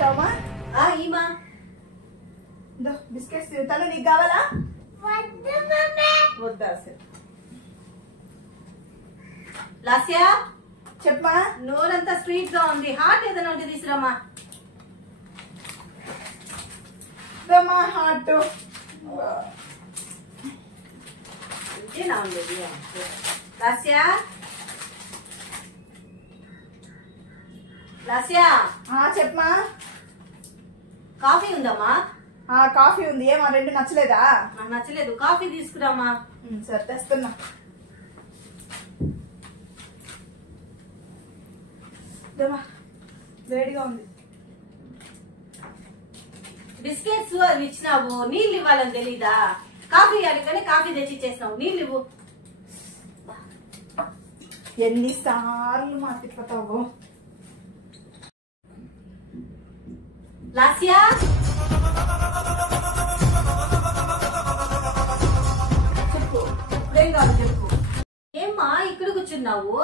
తింటావా? ఈమా బిస్కెట్స్ తింటాను. నీకు కావాలా? వద్దా? లాస్యా చెప్పమా. నోరంతా స్వీట్ గా ఉంది. హాట్ ఏదైనా ఉంటే తీసురామా. హాట్ ఇంతేనా ఉండేది? లాస్యా లాస్యా చెప్పమా. కాఫీ ఉందమ్మా? కాఫీ ఉంది. ఏమా రెండు నచ్చలేదా? నాకు నచ్చలేదు. కాఫీ తీసుకురామా. సరే తెస్తున్నా. వేడిగా ఉంది. బిస్కెట్స్ అవి ఇచ్చినావు, నీళ్ళు ఇవ్వాలని తెలీదా? కాఫీ ఇవ్వాలి కానీ కాఫీ తెచ్చి ఇచ్చేసినావు. నీళ్ళు ఇవ్వు. ఎన్నిసార్లు మా తిప్పుతావు? లాస్యా చెప్పు, ఇప్పుడేం కాదు చెప్పు. ఏమ్మా ఇక్కడ కూర్చున్నావు?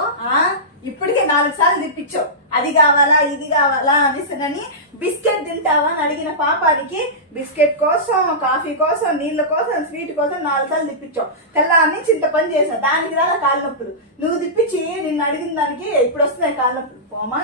ఇప్పటికే 4 సార్లు తిప్పించావు. అది కావాలా ఇది కావాలా అనేసి. బిస్కెట్ తింటావా అని అడిగిన పాపానికి బిస్కెట్ కోసం, కాఫీ కోసం, నీళ్ల కోసం, స్వీట్ కోసం 4 సార్లు తిప్పించావు. తెల్లారి నుంచి ఇంత పని చేసా. దానికి రాదా కాళ్ళ నొప్పులు? నువ్వు తిప్పించి నిన్ను అడిగిన దానికి ఇప్పుడు వస్తున్నాయి కాళ్ళ నొప్పులు. పోమా.